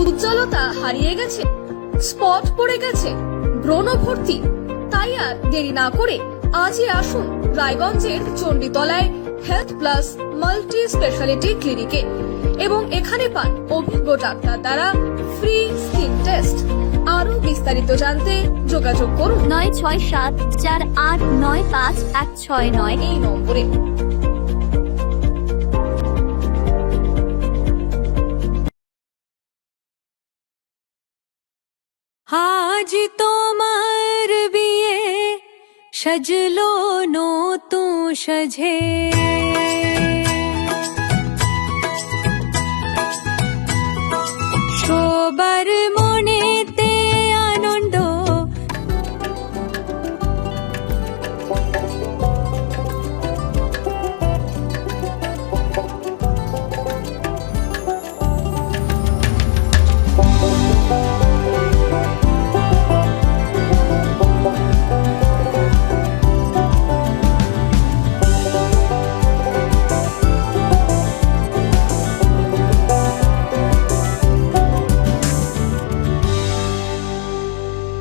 উজ্জ্বলতা হারিয়ে গেছে, স্পট পড়ে গেছে, ব্রণ ভর্তি? তাই আর দেরি না করে আজই আসুন রায়গঞ্জের চণ্ডীতলায় হেলথ প্লাস মাল্টি স্পেশালিটি ক্লিনিকে এবং এখানে পান অভিজ্ঞ ডাক্তার দ্বারা ফ্রি স্কিন টেস্ট। আরো বিস্তারিত জানতে যোগাযোগ করুন 9674895169 এই নম্বরে। আজ তোমার বিয়ে, সাজলো নতুন সাজে।